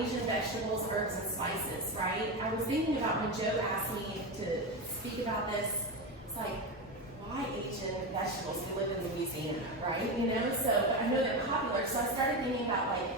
Asian vegetables, herbs, and spices, right? I was thinking about when Joe asked me to speak about this, it's like, why Asian vegetables? We live in Louisiana, right? You know, so I know they're popular, so I started thinking about like,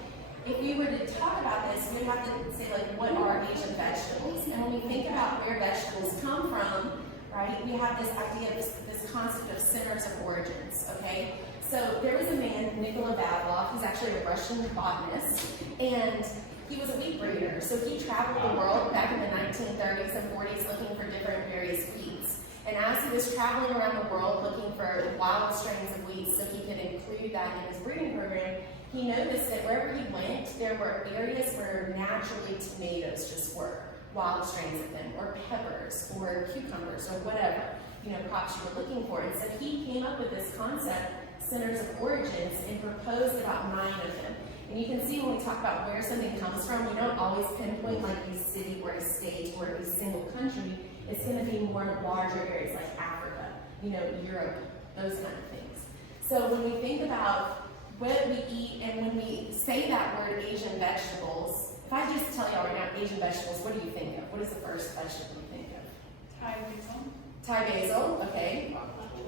if we were to talk about this, we'd have to say like, what are Asian vegetables? And when we think about where vegetables come from, right, we have this idea of this concept of centers of origins, okay? So there was a man, Nikolai Vavilov, he's actually a Russian botanist, and he was a wheat breeder. So he traveled the world back in the 1930s and 40s looking for different various wheats. And as he was traveling around the world looking for wild strains of wheat so he could include that in his breeding program, he noticed that wherever he went, there were areas where naturally tomatoes just were, wild strains of them, or peppers, or cucumbers, or whatever, you know, crops you were looking for. And so he came up with this concept, centers of origins, and proposed about 9 of them. And you can see when we talk about where something comes from, we don't always pinpoint like a city or a state or a single country. It's going to be more larger areas like Africa, you know, Europe, those kind of things. So when we think about what we eat and when we say that word Asian vegetables, if I just tell y'all right now Asian vegetables, what do you think of? What is the first vegetable you think of? Thai basil. Thai basil, okay.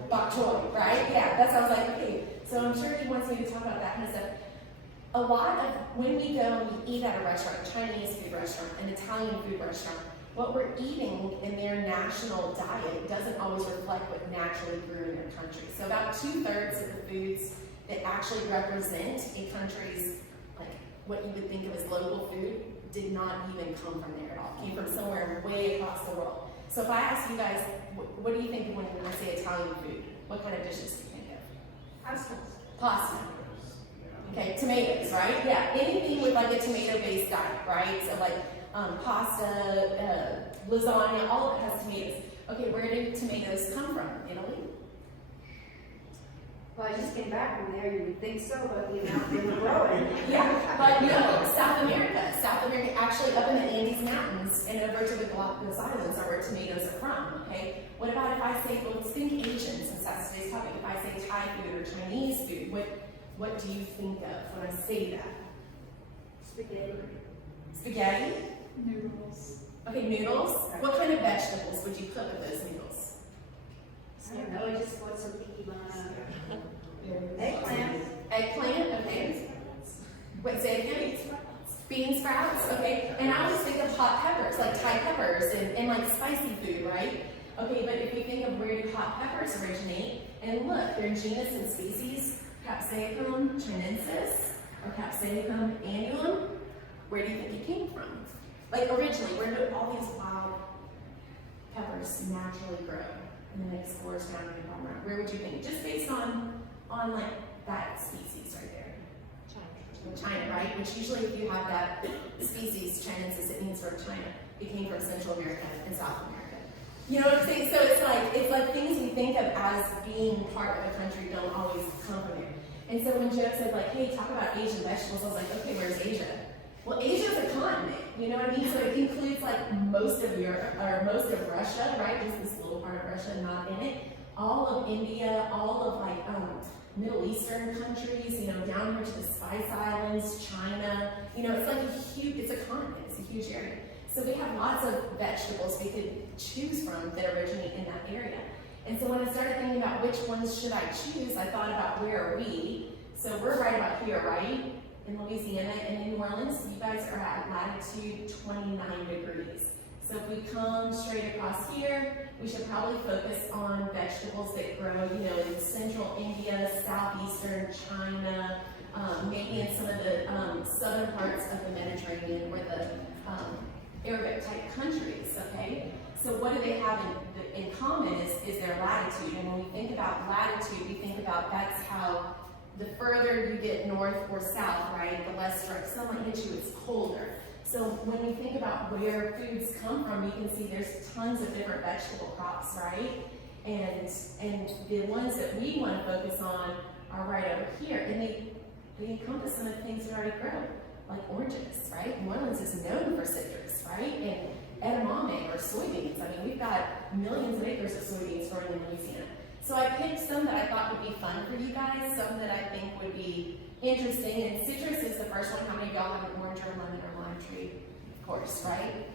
Bok choy, right? Yeah, that's how I was like, okay. So I'm sure he wants me to talk about that kind of stuff. A lot of when we go and we eat at a restaurant, a Chinese food restaurant, an Italian food restaurant, what we're eating in their national diet doesn't always reflect what naturally grew in their country. So about 2/3 of the foods that actually represent a country's, like what you would think of as local food, did not even come from there at all. It came from somewhere way across the world. So if I ask you guys, what do you think when I say Italian food? What kind of dishes do you think of? Pasta. Pasta. Okay, tomatoes, right? Yeah, anything with like a tomato-based diet, right? So like pasta, lasagna, all of it has tomatoes. Okay, where do tomatoes come from? Italy? Well, I just came back from there, you would think so, but the amount they were growing. Yeah, but no, South America. South America, actually up in the Andes Mountains and over to the Galapagos Islands are where tomatoes are from, okay? What about if I say, well, let's think Asian, since that's today's topic. If I say Thai food or Chinese food, what do you think of when I say that? Spaghetti. Spaghetti? Noodles. Okay, noodles. What kind of vegetables would you cook with those noodles? I don't know, I just bought some ikebana. Eggplant. Eggplant, okay. Wait, say it again. Bean sprouts, okay. And I always think of hot peppers, like Thai peppers and like spicy food, right? Okay, but if we think of where do hot peppers originate, and look, they're genus and species, Capsicum chinensis or Capsicum annuum, where do you think it came from? Like originally, where do all these wild peppers naturally grow? And then it explores down in the environment. Where would you think? Just based on like that species right there. China, right? Which usually if you have that species, chinensis, it means from China. It came from Central America and South America. You know what I'm saying? So it's like things we think of as being part of a country don't always come from there. And so when Joe said like, hey, talk about Asian vegetables, I was like, okay, where's Asia? Well, Asia is a continent, you know what I mean? So it includes like most of Europe, or most of Russia, right? Just this little part of Russia not in it. All of India, all of like Middle Eastern countries, you know, down here to the Spice Islands, China, you know, it's like it's a continent, it's a huge area. So we have lots of vegetables we could choose from that originate in that area. And so when I started thinking about which ones should I choose, I thought about where are we? So we're right about here, right? In Louisiana and in New Orleans, you guys are at latitude 29 degrees. So if we come straight across here, we should probably focus on vegetables that grow, you know, in central India, southeastern China, maybe in some of the southern parts of the Mediterranean or the Arabic type countries, okay? So what do they have in common is their latitude. And when we think about latitude, we think about that's how the further you get north or south, right, the less direct sunlight hits you, it's colder. So when we think about where foods come from, you can see there's tons of different vegetable crops, right? And the ones that we want to focus on are right over here, and they encompass some of the things we already grow, like oranges, right? New Orleans is known for citrus, right? And edamame or soybeans. I mean, we've got millions of acres of soybeans growing in Louisiana. So I picked some that I thought would be fun for you guys, some that I think would be interesting. And citrus is the first one. How many of y'all have an orange or lemon or lime tree? of course, right?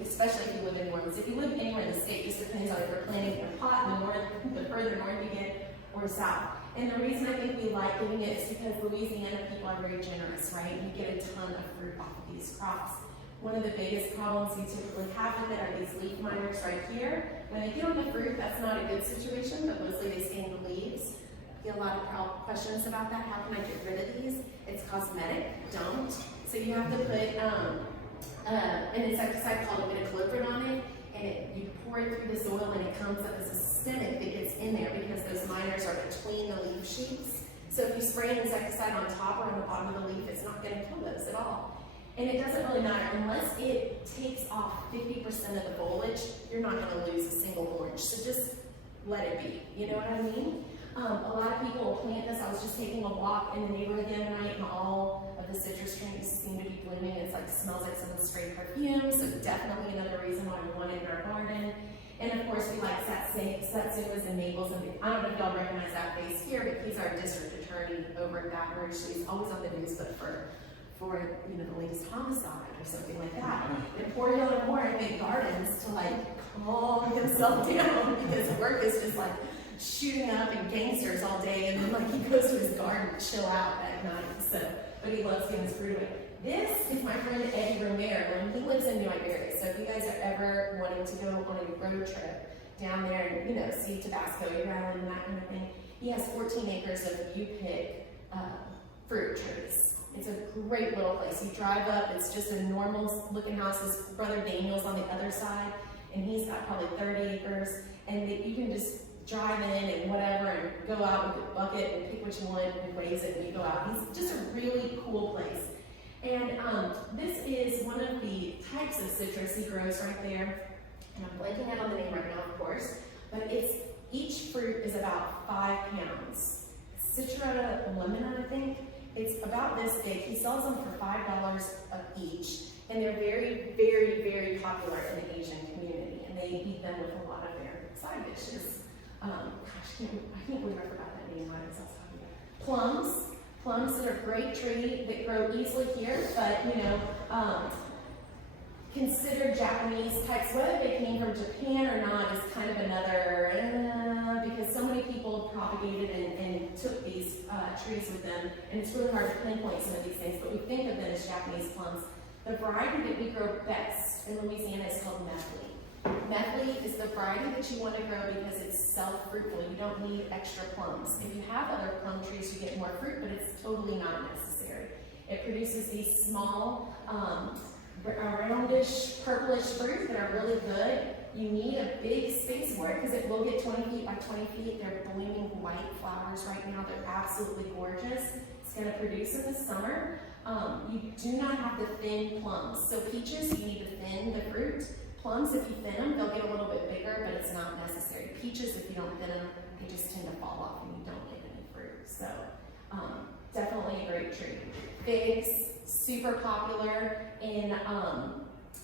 Especially if you live in New Orleans. If you live anywhere in the state, just depends on if you're planting in a pot in the north, the further north you get, or south. And the reason I think we like doing it is because Louisiana people are very generous, right? You get a ton of fruit off of these crops. One of the biggest problems we typically have with it are these leaf miners right here. When they get on the fruit, that's not a good situation, but mostly they stay in the leaves. I get a lot of questions about that. How can I get rid of these? It's cosmetic. Don't. So you have to put an insecticide called imidacloprid on it, and you pour it through the soil, and it comes up as a systemic that gets in there because those miners are between the leaf sheets. So if you spray an insecticide on top or on the bottom of the leaf, it's not going to kill those at all. And it doesn't really matter unless it takes off 50% of the foliage. You're not going to lose a single orange. So just let it be. You know what I mean? A lot of people will plant this. I was just taking a walk in the neighborhood the other night, and all of the citrus trees seem to be blooming. It's like smells like someone sprayed perfume. So definitely another reason why we want it in our garden. And of course, we like satsumas and maples. And I don't know if y'all recognize that face here, but he's our district attorney over at Baton Rouge. So he's always on the news, but for the latest homicide or something like that. And poor Dylan Moore made gardens to like calm himself down because work is just like shooting up and gangsters all day, and then like he goes to his garden to chill out at night. So, but he loves getting his fruit away. This is my friend Eddie Romero, and he lives in New Iberia. So if you guys are ever wanting to go on a road trip down there and see Tabasco, your island, and that kind of thing, he has 14 acres of you-pick fruit trees. It's a great little place. You drive up, it's just a normal looking house. His brother Daniel's on the other side, and he's got probably 30 acres, and you can just drive in and whatever, and go out with a bucket and pick what you want and raise it, and you go out. He's just a really cool place. And this is one of the types of citrus he grows right there. And I'm blanking out on the name right now, of course, but each fruit is about 5 pounds. Citra lemon, I think. It's about this big. He sells them for $5 each, and they're very, very, very popular in the Asian community, and they eat them with a lot of their side dishes. I can't believe I forgot that name when I was talking about plums. Plums are a great tree that grow easily here, but considered Japanese types. Whether they came from Japan or not is kind of another, because so many people propagated and took these trees with them, and it's really hard to pinpoint some of these things, but we think of them as Japanese plums. The variety that we grow best in Louisiana is called Methley. Methley is the variety that you want to grow because it's self-fruitful. You don't need extra plums. If you have other plum trees, you get more fruit, but it's totally not necessary. It produces these small, roundish, purplish fruit that are really good. You need a big space for it because it will get 20 feet by 20 feet. They're blooming white flowers right now. They're absolutely gorgeous. It's going to produce in the summer. You do not have to thin plums. So peaches, you need to thin the fruit. Plums, if you thin them, they'll get a little bit bigger, but it's not necessary. Peaches, if you don't thin them, they just tend to fall off and you don't get any fruit. So definitely a great tree. Figs, super popular in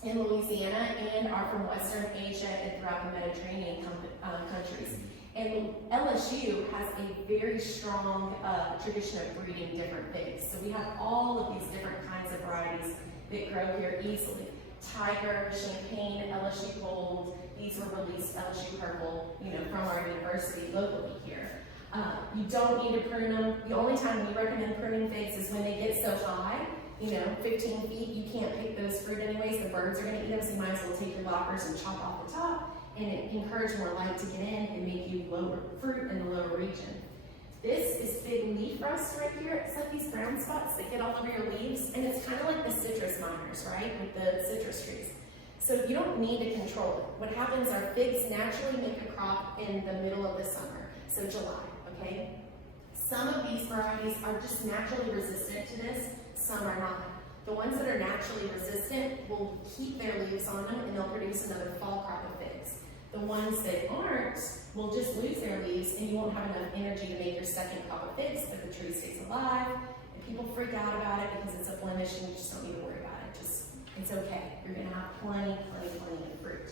Louisiana and are from Western Asia and throughout the Mediterranean countries. And LSU has a very strong tradition of breeding different figs. So we have all of these different kinds of varieties that grow here easily. Tiger, Champagne, LSU Gold, these were released LSU Purple, from our university locally here. You don't need to prune them. The only time we recommend pruning figs is when they get so high, 15 feet, you can't pick those fruit anyways. The birds are going to eat them, so you might as well take your loppers and chop off the top and encourage more light to get in and make you lower fruit in the lower region. This is fig leaf rust right here. It's like these brown spots that get all over your leaves, and it's kind of like the citrus miners, right, with the citrus trees. So you don't need to control it. What happens are figs naturally make a crop in the middle of the summer, so July, okay? Some of these varieties are just naturally resistant to this, some are not. The ones that are naturally resistant will keep their leaves on them, and they'll produce another fall crop of figs. The ones that aren't will just lose their leaves, and you won't have enough energy to make your second crop of figs, but the tree stays alive, and people freak out about it because it's a blemish, and you just don't need to worry about it. It's okay. You're going to have plenty of fruit.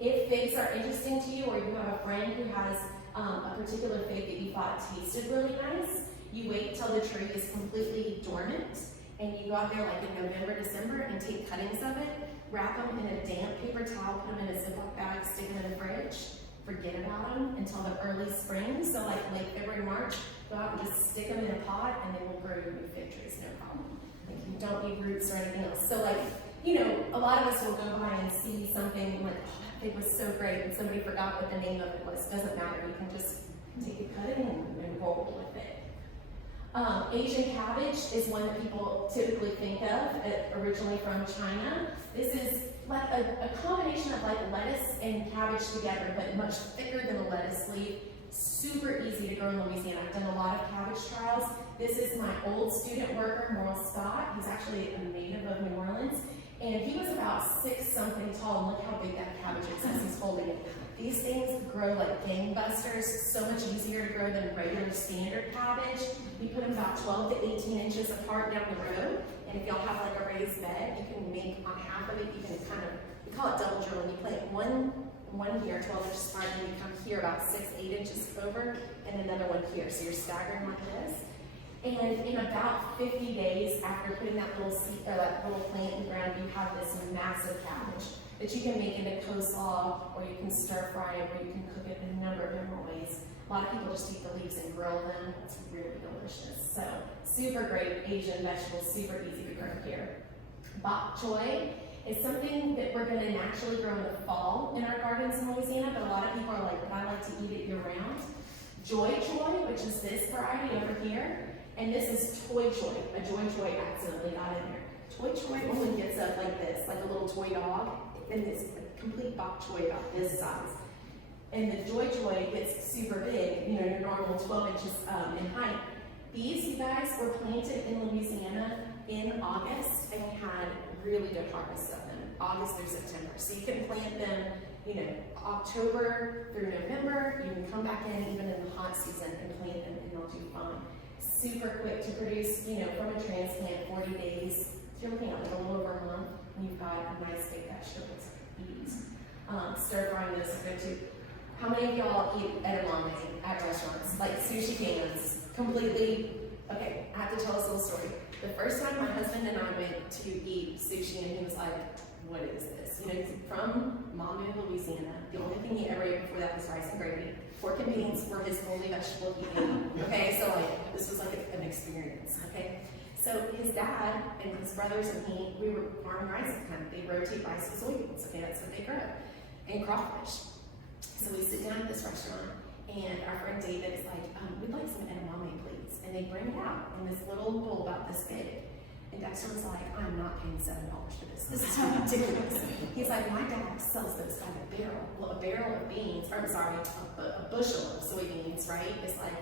If figs are interesting to you, or you have a friend who has a particular fig that you thought tasted really nice, you wait till the tree is completely dormant, and you go out there like in November, December, and take cuttings of it, wrap them in a damp paper towel, put them in a Ziploc bag, stick them in the fridge, forget about them until the early spring, so like late February, March, go out and just stick them in a pot, and they will grow your new fig trees, no problem. Like you don't need roots or anything else. So like, you know, a lot of us will go by and see something like, oh, that fig was so great, and somebody forgot what the name of it was. Doesn't matter, you can just take a cutting and roll with it. Asian cabbage is one that people typically think of, originally from China. This is like a combination of like lettuce and cabbage together, but much thicker than the lettuce leaf. Super easy to grow in Louisiana. I've done a lot of cabbage trials. This is my old student worker, Morrill Scott. He's actually a native of New Orleans. And he was about 6 something tall, and look how big that cabbage is as he's holding it. These things grow like gangbusters, so much easier to grow than regular standard cabbage. We put them about 12 to 18 inches apart down the road, and if y'all have like a raised bed, you can make on half of it, you can kind of, we call it double drilling. You plant one here, 12 inches apart, and you come here about 6-8 inches over, and another one here. So you're staggering like this. And in about 50 days after putting that little seed or that little plant in the ground, you have this massive cabbage that you can make into coleslaw, or you can stir fry it, or you can cook it in a number of different ways. A lot of people just eat the leaves and grill them. It's really delicious. So super great Asian vegetables, super easy to grow here. Bok choy is something that we're going to naturally grow in the fall in our gardens in Louisiana, but a lot of people are like, but I like to eat it year round. Joy choy, which is this variety over here, and this is toy choy. A joy choy accidentally got in there. Toy choy only gets up like this, like a little toy dog, and it's a complete bok choy about this size. And the joy choy gets super big, you know, your normal 12 inches in height. These, you guys, were planted in Louisiana in August, and we had really good harvests of them, August through September. So you can plant them, you know, October through November. You can come back in even in the hot season and plant them, and they'll do fine. Super quick to produce, you know, from a transplant, 40 days. So you're looking at like a little over a month, and you've got a nice big vegetable to eat. Stir frying those is good too. How many of y'all eat edamame at restaurants? Like sushi cans, completely, okay, I have to tell this little story. The first time my husband and I went to eat sushi, and he was like, what is this? You know, he's from Mamu, Louisiana. The only thing he ever ate before that was rice and gravy. Pork and beans were his only vegetable he ate. Okay, so like, this was like an experience, okay? So his dad and his brothers and he, we were farming rice at the time. They rotate rice with soybeans, okay, that's what they grow, and crawfish. So we sit down at this restaurant, and our friend David is like, we'd like some edamame, please. And they bring it out in this little bowl about this big. And Dexter was like, I'm not paying $7 for this. This is ridiculous. He's like, my dad sells those by the barrel. Well, a barrel of beans, or I'm sorry, a bushel of soybeans, right, is like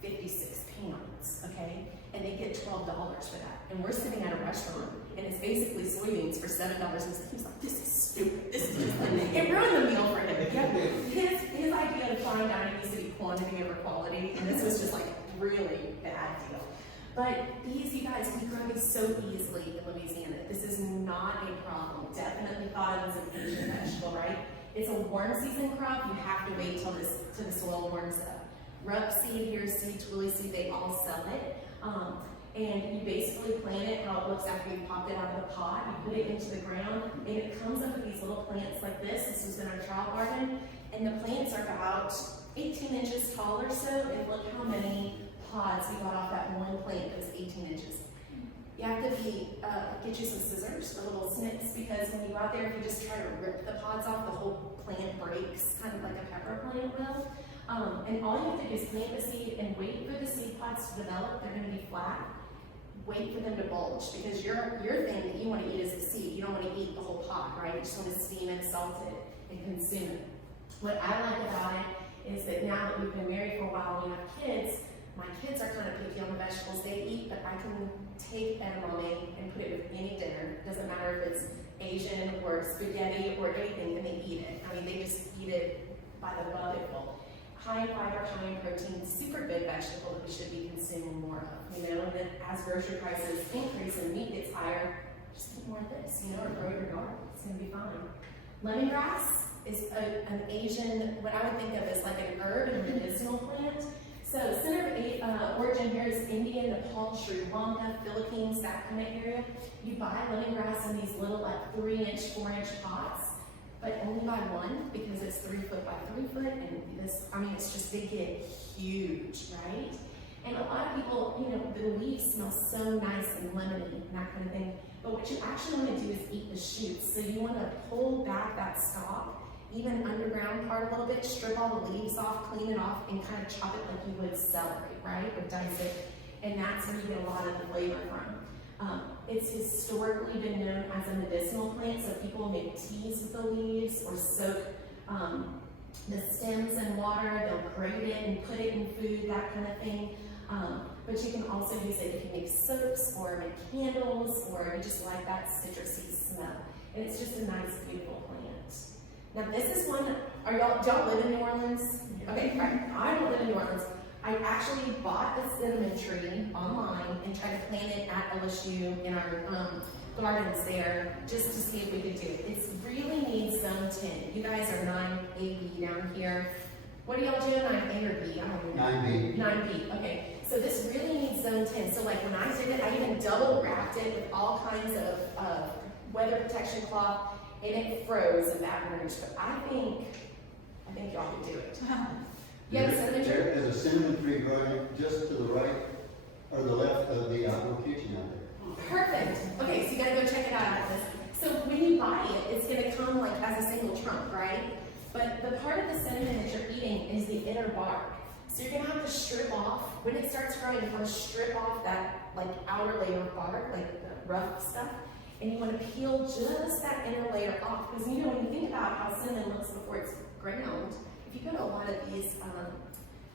56 pounds, okay? And they get $12 for that. And we're sitting at a restaurant, and it's basically soybeans for $7. And he's like, this is stupid. This is just like, it ruined the meal for him. His idea of fine dining used to be quantity over quality, and this was just like really bad deal. But these, you guys, we grow these so easily in Louisiana. This is not a problem. Definitely thought of as an Asian vegetable, right? It's a warm season crop. You have to wait till the soil warms up. Rup seed, here seed, twilly seed, they all sell it. And you basically plant it how it looks after you popped it out of the pot. You put it into the ground, and it comes up with these little plants like this. This was in our trial garden. And the plants are about 18 inches tall or so. And look how many pods we got off that one plant that was 18 inches. You have to get you some scissors or little snips, because when you go out there, if you just try to rip the pods off, the whole plant breaks, kind of like a pepper plant will. And all you have to do is plant the seed and wait for the seed pods to develop. They're going to be flat. Wait for them to bulge, because your thing that you want to eat is the seed. You don't want to eat the whole pod, right? You just want to steam it, salt it, and consume it. What I like about it is that now that we've been married for a while and we have kids, my kids are kind of picky on the vegetables they eat, but I can take edamame and put it with any dinner. Doesn't matter if it's Asian or spaghetti or anything, and they eat it. I mean, they just eat it by the bucketful. High in fiber, high in protein, super good vegetable that we should be consuming more of, you know, and then as grocery prices increase and meat gets higher, just eat more of this, you know, or grow your garden. It's going to be fine. Lemongrass is an Asian, what I would think of as like an herb and medicinal plant. So center of origin here is India, Nepal, Sri Lanka, Philippines, that kind of area. You buy lemongrass in these little like 3-inch, 4-inch pots, but only buy one because it's 3 foot by 3 foot, and this, I mean, it's just, they get huge, right? And a lot of people, you know, the leaves smell so nice and lemony and that kind of thing, but what you actually want to do is eat the shoots. So you want to pull back that stalk, even underground part a little bit, strip all the leaves off, clean it off, and kind of chop it like you would celery, right? Or dice it, and that's where you get a lot of the flavor from. It's historically been known as a medicinal plant, so people make teas with the leaves or soak the stems in water. They'll grate it and put it in food, that kind of thing. But you can also use it if you make soaps or make candles, or you just like that citrusy smell. And it's just a nice, beautiful plant. Now this is one, do y'all live in New Orleans? Okay, right. I don't live in New Orleans. I actually bought a cinnamon tree online and tried to plant it at LSU in our gardens there, just to see if we could do it. It really needs zone 10. You guys are 9AB down here. What do y'all do? 9A or B? I don't know. 9B. 9B, okay. So this really needs zone 10. So like when I did it, I even double wrapped it with all kinds of weather protection cloth, and it froze in that range. But I think y'all can do it. You have a cinnamon tree? There is a cinnamon tree growing just to the right or the left of the outdoor kitchen out there. Perfect. Okay, so you gotta go check it out after this. So when you buy it, it's gonna come like as a single trunk, right? But the part of the cinnamon that you're eating is the inner bark. So you're gonna have to strip off, when it starts growing, you wanna strip off that like outer layer of bark, like the rough stuff, and you wanna peel just that inner layer off. Because you know, when you think about how cinnamon looks before it's ground, if you go to a lot of these,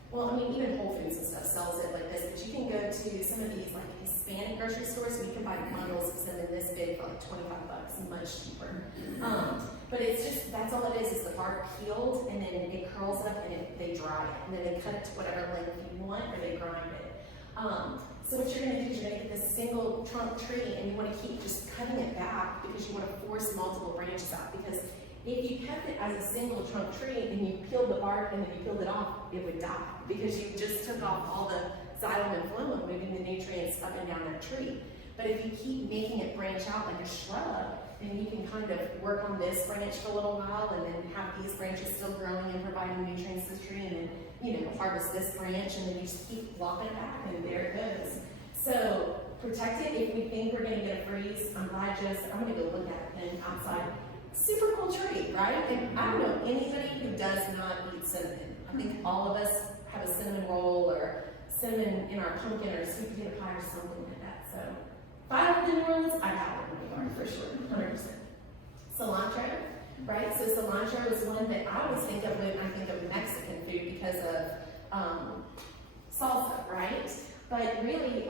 well, I mean, even Whole Foods and stuff sells it like this, but you can go to some of these like Hispanic grocery stores where you can buy bundles of cinnamon this big for like $25, much cheaper. But it's just, that's all it is the bark peeled, and then it curls up and they dry it, and then they cut it to whatever length you want, or they grind it. So what you're gonna do is you're gonna get this single trunk tree, and you wanna keep just cutting it back because you wanna force multiple branches out. Because if you kept it as a single trunk tree and you peeled the bark and then you peeled it off, it would die because you just took off all the xylem and phloem, moving the nutrients up and down that tree. But if you keep making it branch out like a shrub, then you can kind of work on this branch for a little while and then have these branches still growing and providing nutrients to the tree, and then, you know, harvest this branch, and then you just keep walking it back, and there it goes. So protect it. If we think we're gonna get a freeze, I'm gonna go look at it outside. Super cool tree, right? And I don't know anybody who does not eat cinnamon. I think all of us have a cinnamon roll or cinnamon in our pumpkin or sweet potato pie or something like that. So if I lived in New Orleans, I'd have it in my yard for sure, 100%. Cilantro, right? So cilantro is one that I always think of when I think of Mexican food because of salsa, right? But really,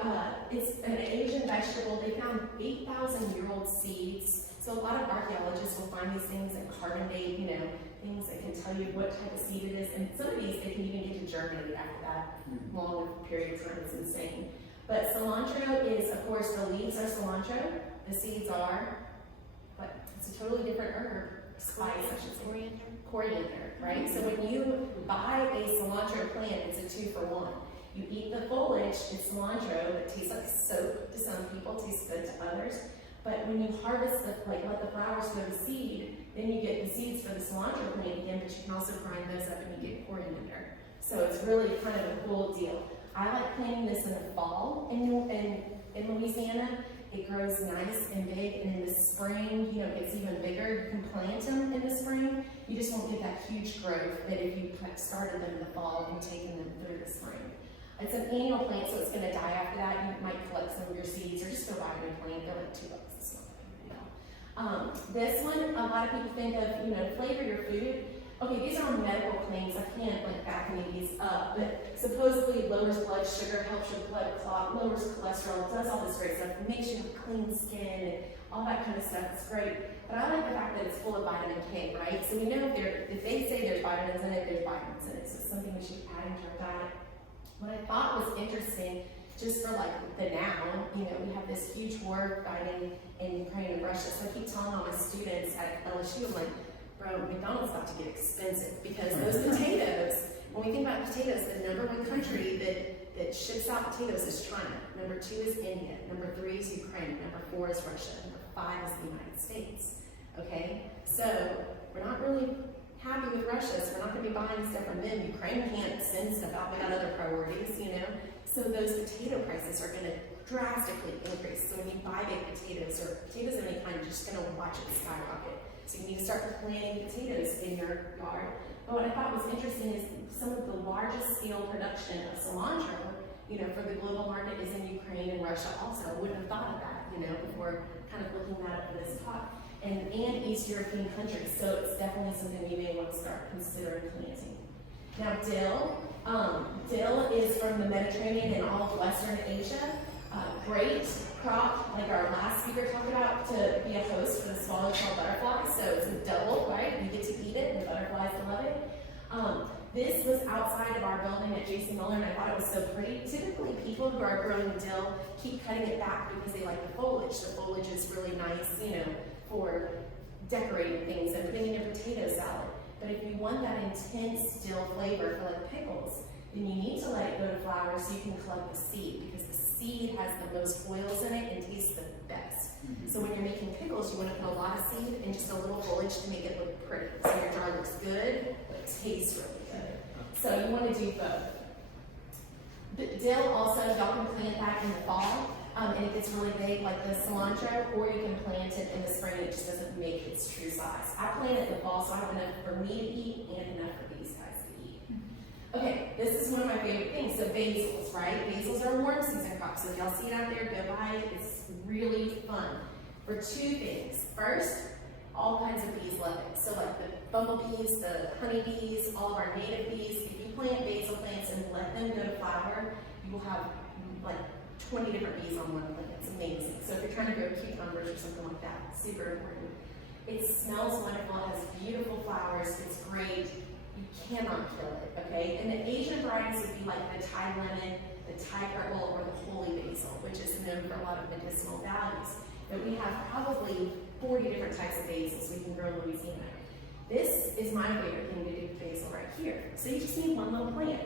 it's an Asian vegetable. They found 8,000-year-old seeds. So a lot of archaeologists will find these things and carbon date, you know, things that can tell you what type of seed it is. And some of these, they can even get to germinate after that long period of time. It's insane. But cilantro is, of course, the leaves are cilantro, the seeds are, but it's a totally different herb. Spice, I should say. Coriander, right? So when you buy a cilantro plant, it's a 2-for-1. You eat the foliage, it's cilantro, that tastes like soap to some people, tastes good to others. But when you harvest let the flowers go to seed, then you get the seeds for the cilantro plant again, but you can also grind those up and you get coriander. So it's really kind of a cool deal. I like planting this in the fall in Louisiana. It grows nice and big, and in the spring, you know, it gets even bigger. You can plant them in the spring. You just won't get that huge growth that if you started them in the fall and taken them through the spring. It's an annual plant, so it's going to die after that. You might collect some of your seeds or just go buy a new plant. They're like $2. It's not big, you know. This one, a lot of people think of, you know, flavor your food. Okay, these are medical claims. I can't like back any of these up, but supposedly lowers blood sugar, helps your blood clot, lowers cholesterol, does all this great stuff, makes you have clean skin, and all that kind of stuff. It's great. But I like the fact that it's full of vitamin K, right? So we know if they say there's vitamins in it, there's vitamins in it. So it's something we should add into our diet. What I thought was interesting, just for like the now, you know, we have this huge war fighting in Ukraine and Russia. So I keep telling all my students at LSU, I'm like, bro, McDonald's about to get expensive because those potatoes, When we think about potatoes, the number one country that ships out potatoes is China. Number 2 is India. Number 3 is Ukraine. Number 4 is Russia. Number 5 is the United States. Okay? So we're not really happy with Russia, so we're not going to be buying stuff from them. Ukraine can't send stuff out. We got other priorities, you know? So those potato prices are going to drastically increase. So when you buy baked potatoes or potatoes of any kind, you're just going to watch it skyrocket. So you need to start planting potatoes in your yard. But what I thought was interesting is some of the largest scale production of cilantro, you know, for the global market is in Ukraine and Russia also. I wouldn't have thought of that, you know, before kind of looking that up for this talk. And East European countries, so it's definitely something you may want to start considering planting. Now dill. Dill is from the Mediterranean and all of Western Asia. Great crop, like our last speaker talked about, to be a host for the swallowtail butterflies. So it's a double, right? You get to eat it, and the butterflies love it. This was outside of our building at J.C. Muller, and I thought it was so pretty. Typically, people who are growing dill keep cutting it back because they like the foliage. The foliage is really nice, you know, for decorating things and putting in your potato salad. But if you want that intense dill flavor for like pickles, then you need to let it go to flower so you can collect the seed, because the seed has the most oils in it and tastes the best. So when you're making pickles, you want to put a lot of seed and just a little foliage to make it look pretty. So your jar looks good, but it tastes really good. So you want to do both. Dill also, y'all can plant that in the fall, and it gets really big like the cilantro, or you can plant it in the spring and it just doesn't make its true size. I plant it in the fall so I have enough for me to eat and enough for these guys to eat. Okay, this is one of my favorite things. So basils, right? Basils are a warm season crop. So if y'all see it out there, go buy it. It's really fun for 2 things. First, all kinds of bees love it. So like the bumblebees, the honeybees, all of our native bees. If you plant basil plants and let them go to flower, you will have like 20 different bees on one plant. It's amazing. So if you're trying to grow cucumbers or something like that, super important. It smells wonderful. It has beautiful flowers. It's great. You cannot kill it, okay? And the Asian varieties would be like the Thai lemon, the Thai purple, or the holy basil, which is known for a lot of medicinal values. But we have probably 40 different types of basils we can grow in Louisiana. This is my favorite thing to do with basil right here. So you just need one little plant,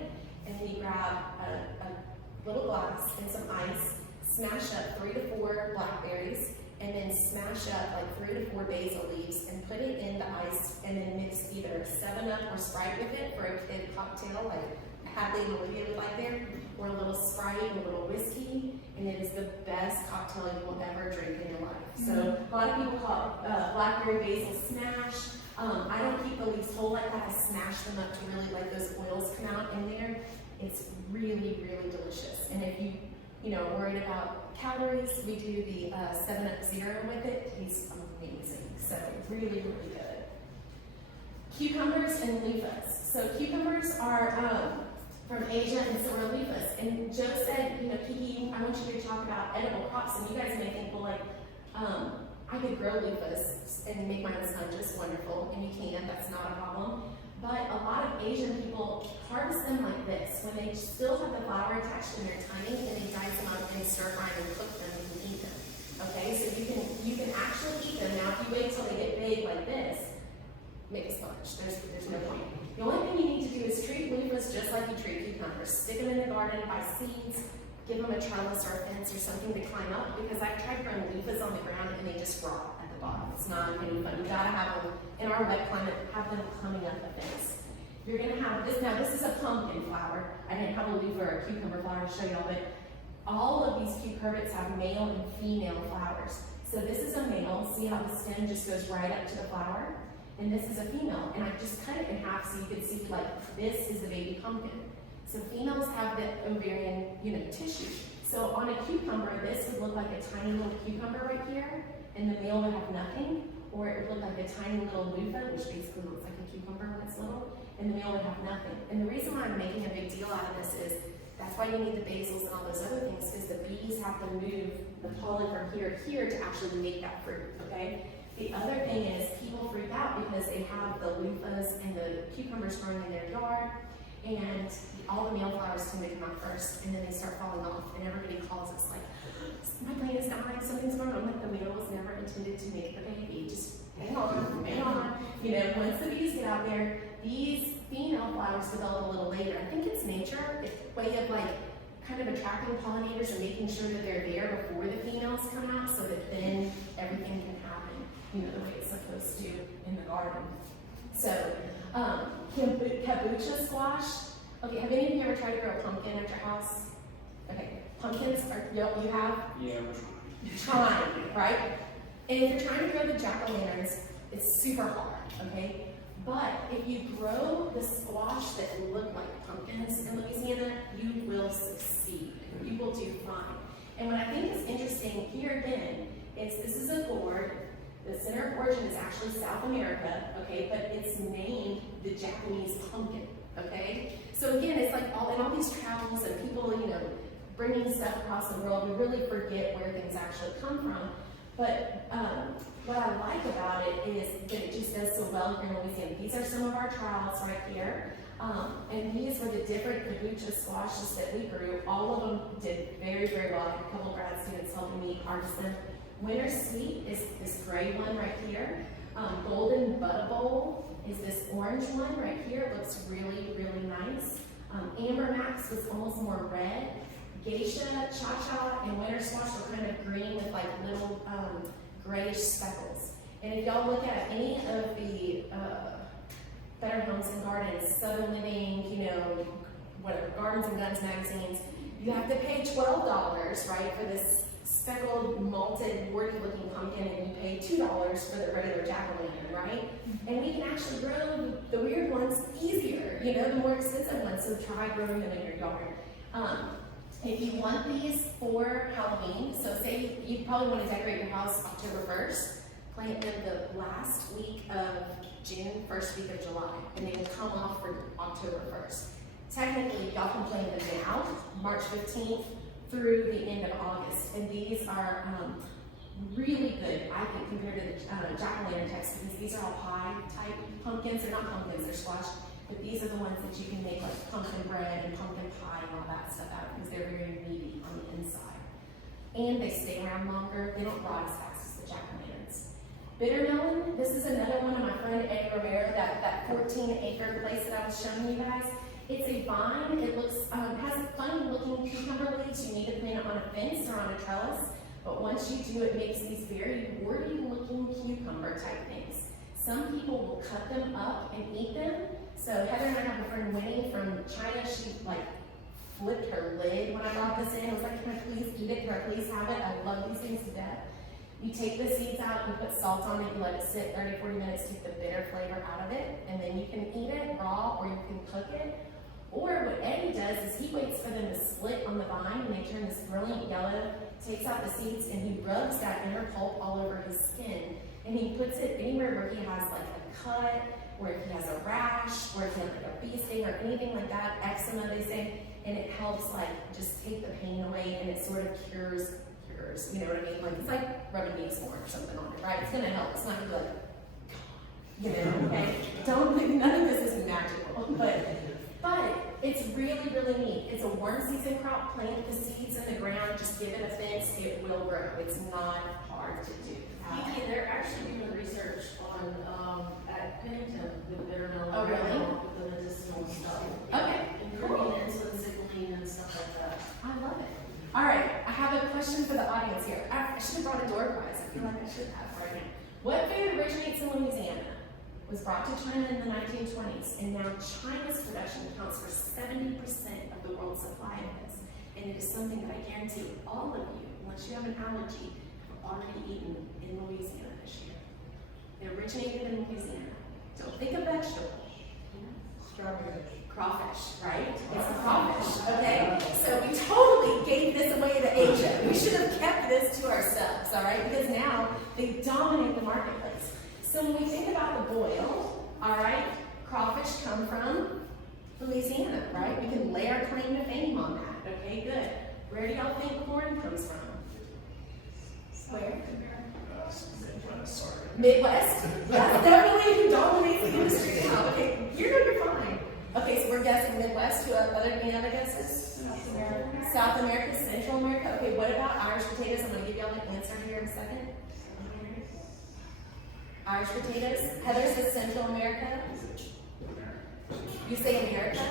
and then you grab a little glass and some ice, smash up 3 to 4 blackberries, and then smash up like 3 to 4 basil leaves and put it in the ice, and then mix either 7-Up or Sprite with it for a kid cocktail, like Hadley and Olivia would like there, or a little Sprite and a little whiskey, and it is the best cocktail you will ever drink in your life. So a lot of people call it blackberry basil smash. I don't keep the leaves whole like that. I smash them up to really let those oils come out in there. It's really, really delicious. And if you know, are worried about calories, we do the 7-Up Zero with it. It's amazing. So really, really good. Cucumbers and loofahs. So cucumbers are from Asia, and so are loofahs. And Joe said, you know, Kiki, I want you to talk about edible crops. And you guys may think, well, like, I could grow loofahs and make my own sponges. Wonderful. And you can. That's not a problem. But a lot of Asian people harvest them like this, when they still have the flower attached and they're tiny, and they dice them up and stir fry and cook them and eat them. Okay, so you can actually eat them. Now, if you wait till they get big like this, make a sponge. There's no point. The only thing you need to do is treat loofahs just like you treat cucumbers. Stick them in the garden, buy seeds, give them a trellis or a fence or something to climb up, because I've tried growing loofahs on the ground and they just rot at the bottom. It's not any fun. You gotta have them in our wet climate, have them climbing up the fence. You're gonna have this. Now this is a pumpkin flower. I didn't have a loofah or a cucumber flower to show y'all, but all of these cucurbits have male and female flowers. So this is a male. See how the stem just goes right up to the flower? And this is a female. And I just cut it in half so you can see, like, this is the baby pumpkin. So females have the ovarian, you know, tissue. So on a cucumber, this would look like a tiny little cucumber right here, and the male would have nothing. Or it would look like a tiny little loofah, which basically looks like a cucumber when it's little, and the male would have nothing. And the reason why I'm making a big deal out of this is that's why you need the basils and all those other things, because the bees have to move the pollen from here to here to actually make that fruit, okay? The other thing is people freak out because they have the loofahs and the cucumbers growing in their yard, and all the male flowers tend to come out first, and then they start falling off, and everybody calls us like, my plant is dying, something's going on. Like, the male was never intended to make the baby. Just hang on, hang on. You know, once the bees get out there, these female flowers develop a little later. I think it's nature. It's a way of like kind of attracting pollinators and making sure that they're there before the females come out so that then everything can happen, you know, the way it's supposed to in the garden. So, kabocha squash. Okay, have any of you ever tried to grow a pumpkin at your house? Okay, pumpkins are, you have? Yeah, we're Trying, right? And if you're trying to grow the jack-o'-lanterns, it's super hard, okay? But if you grow the squash that look like pumpkins in Louisiana, you will succeed. You will do fine. And what I think is interesting here again is this is a gourd. The center of origin is actually South America, okay? But it's named the Japanese pumpkin, okay? So again, it's like in all these travels and people, you know, bringing stuff across the world, we really forget where things actually come from. But what I like about it is that it just does so well here in Louisiana. These are some of our trials right here. And these were the different kabocha squashes that we grew. All of them did very, very well. I had a couple grad students helping me harvest them. Winter Sweet is this gray one right here. Golden Buddable is this orange one right here. It looks really, really nice. Amber Max was almost more red. Geisha, Cha-Cha, and Winter Squash were kind of green with like little grayish speckles. And if y'all look at any of the Better Homes and Gardens, Southern Living, you know, whatever, Gardens and Guns magazines, you have to pay $12, right, for this speckled, malted, warty looking pumpkin, and you pay $2 for the regular jack-o'-lantern, right? And we can actually grow the weird ones easier, you know, the more expensive ones, so try growing them in your yard. If you want these for Halloween, so say you probably want to decorate your house October 1st, plant them the last week of June, first week of July, and they will come off for October 1st. Technically, y'all can plant them now, March 15th through the end of August, and these are really good, I think, compared to the jack-o'-lantern types, because these are all pie type pumpkins. They're not pumpkins, they're squash. But these are the ones that you can make like pumpkin bread and pumpkin pie and all that stuff out of because they're very meaty on the inside. And they stay around longer. They don't rot as fast as the jack-o'-lanterns. Bitter melon, this is another one of my friend Eddie Romero, that 14-acre place that I was showing you guys. It's a vine. It looks has funny looking cucumber leaves. You need to plant it on a fence or on a trellis. But once you do, it makes these very warty looking cucumber type things. Some people will cut them up and eat them. So Heather and I have a friend, Winnie, from China. She like flipped her lid when I brought this in. I was like, can I please eat it? Can I please have it? I love these things to death. You take the seeds out, you put salt on it, you let it sit 30, 40 minutes to get the bitter flavor out of it, and then you can eat it raw or you can cook it. Or what Eddie does is he waits for them to split on the vine and they turn this brilliant yellow, takes out the seeds, and he rubs that inner pulp all over his skin. And he puts it anywhere where he has like a cut, or if he has a rash, or if he has like a bee sting or anything like that, eczema they say, and it helps like just take the pain away and it sort of cures, you know what I mean? Like it's like rubbing needles more or something on it, right? It's gonna help. It's not gonna be like, you know, okay? None of this is magical, but it's really, really neat. It's a warm season crop. Plant the seeds in the ground, just give it a fence, it will grow. It's not hard to do. Kiki, they're actually doing research on at Pennington with bitter melon. Oh, really? With the medicinal stuff. Okay, Improving cool. insulin signaling and stuff like that. I love it. All right, I have a question for the audience here. I should have brought a door prize. I feel like I should have right now. What food originates in Louisiana? Was brought to China in the 1920s, and now China's production accounts for 70% of the world's supply of this. And it is something that I guarantee all of you, unless you have an allergy, have already eaten in Louisiana this year. It originated in Louisiana. Don't think of vegetable. Crawfish, right? It's a crawfish, okay? So we totally gave this away to Asia. We should have kept this to ourselves, all right? Because now they dominate the marketplace. So when we think about the boil, all right, crawfish come from Louisiana, right? We can lay our claim to fame on that, okay? Good. Where do y'all think corn comes from? Where? Midwest? That's definitely who dominates the industry now. Okay, you're fine. Okay, so we're guessing Midwest. Any other guesses? South America. South America, Central America. Okay, what about Irish potatoes? I'm going to give y'all an answer here in a second. Irish potatoes. Heather says Central America. You say America?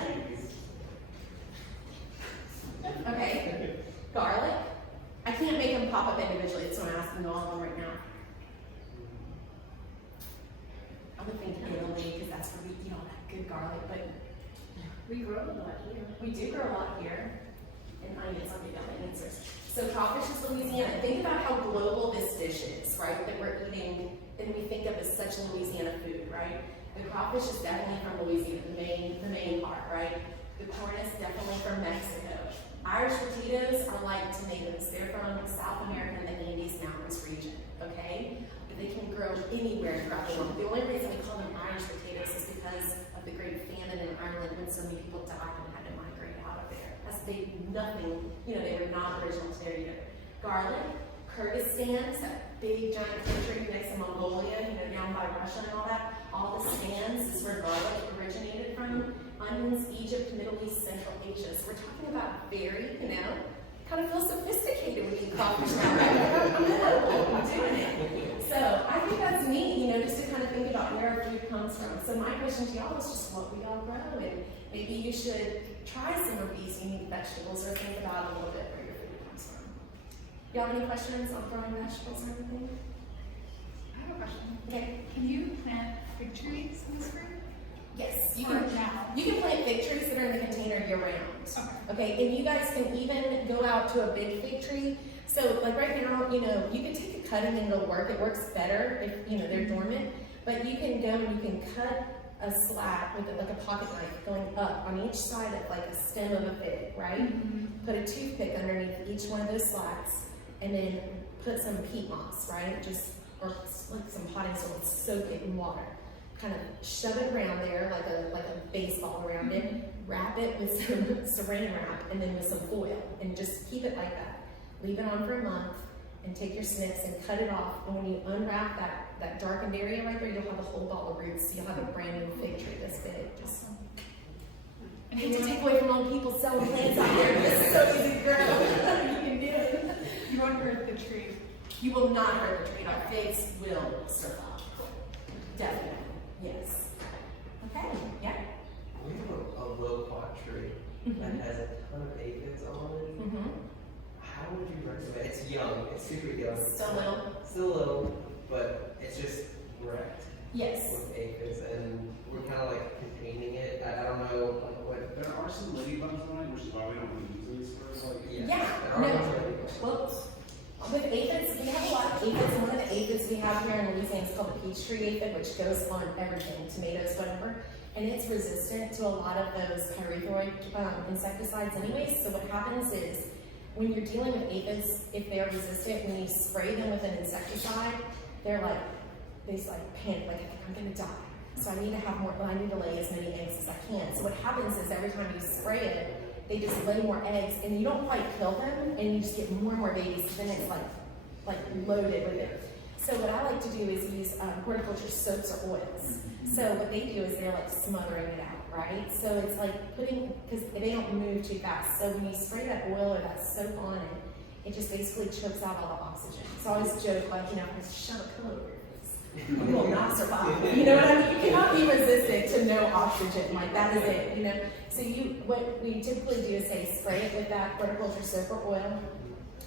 Okay. Garlic? I can't make them pop up individually, so I'm asking all of them right now. I would think Italy, because that's where we eat all that good garlic, but We grow a lot here. we do grow a lot here. And onions, I'll give you all my answers. So crawfish is Louisiana. Think about how global this dish is, right? That we're eating and we think of as such Louisiana food, right? The crawfish is definitely from Louisiana, the main part, right? The corn is definitely from Mexico. Irish potatoes are like tomatoes. They're from South America and the Andes Mountains region, okay? But they can grow anywhere throughout the world. The only reason we call them Irish potatoes is because of the great famine in Ireland when so many people died and had to migrate out of there. That's nothing, they were not original to there either. Garlic, Kyrgyzstan, it's that big giant country next to Mongolia, down by Russia and all that. All the stands is where garlic originated from. Onions, Egypt, Middle East, Central Asia. So we're talking about very, kind of feel sophisticated when you eat crawfish now, right? I'm local, I'm doing it. So I think that's neat, just to kind of think about where our food comes from. So my question to y'all is just what we all grow, and maybe you should try some of these unique vegetables or think about a little bit where your food comes from. Y'all have any questions on growing vegetables or anything? I have a question. Okay. Can you plant fig trees in the spring? Yes, you Or can. now? You can plant fig trees that are in the container year round. Okay. Okay, and you guys can even go out to a big fig tree. So like right now, you can take a cutting and it'll work. It works better if, they're dormant. But you can go and you can cut a slat with like a pocket knife going up on each side of like a stem of a fig, right? Mm-hmm. Put a toothpick underneath each one of those slats and then put some peat moss, right? Or like some potting soil, soak it in water. Kind of shove it around there like a baseball around it, wrap it with some saran wrap and then with some foil and just keep it like that. Leave it on for a month and take your snips and cut it off. And when you unwrap that darkened area right there, you'll have a whole ball of roots. So you'll have a brand new fig tree this big. I hate to take away from all the people selling plants out there. It's so easy to grow. You can do it. You won't hurt the tree. You will not hurt the tree. Our figs will survive. Definitely. Yes. Okay. Yeah. We have a low pot tree that has a ton of aphids on it. Mm-hmm. How would you recommend? It's young. It's super young. So little. Still little, but it's just wrecked Yes. with aphids, and we're kind of like containing it. I don't know what. There are some ladybugs on it, which is why we don't really use these for Yeah. there are No. ladybugs. Well, with aphids, we have a lot of aphids, and one of the aphids we have here in Louisiana is called the peach tree aphid, which goes on everything, tomatoes, whatever, and it's resistant to a lot of those pyrethroid insecticides anyways. So what happens is, when you're dealing with aphids, if they're resistant, when you spray them with an insecticide, they panic, like, I'm gonna die. So I need to lay as many eggs as I can. So what happens is every time you spray it, they just lay more eggs, and you don't quite kill them, and you just get more and more babies. So then it's like loaded with it. So what I like to do is use horticulture soaps or oils. So what they do is they're like smothering it out, right? So it's like because they don't move too fast. So when you spray that oil or that soap on it, it just basically chokes out all the oxygen. So I always joke like, shove a pillow over your face. You will not survive. You know what I mean? You cannot be resistant to no oxygen. Like that is it, So what we typically do is say spray it with that horticulture soap or oil,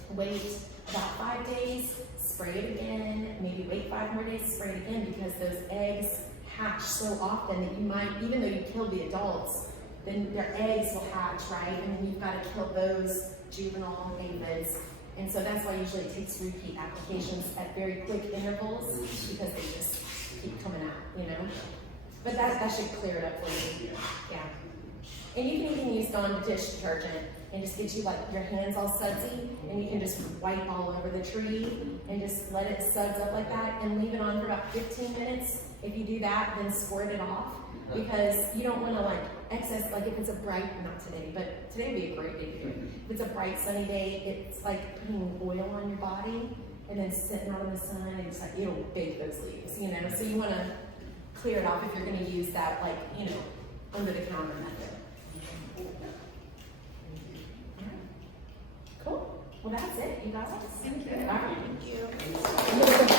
wait about 5 days, spray it again, maybe wait 5 more days, spray it again, because those eggs hatch so often that you might, even though you killed the adults, then their eggs will hatch, right? And then you've got to kill those juvenile aphids. And so that's why usually it takes repeat applications at very quick intervals, because they just keep coming out, But that should clear it up for you. Yeah. And you can even use Dawn dish detergent and just get you like your hands all sudsy, and you can just wipe all over the tree and just let it suds up like that and leave it on for about 15 minutes. If you do that, then squirt it off, because you don't want to excess, if it's a bright, not today, but today would be a great day to do it. If it's a bright sunny day, it's like putting oil on your body and then sitting out in the sun, and it's like it'll bake those leaves, So you want to clear it off if you're going to use that, under the counter method. Cool. Well, that's it, you guys. Thank you. All right. Thank you.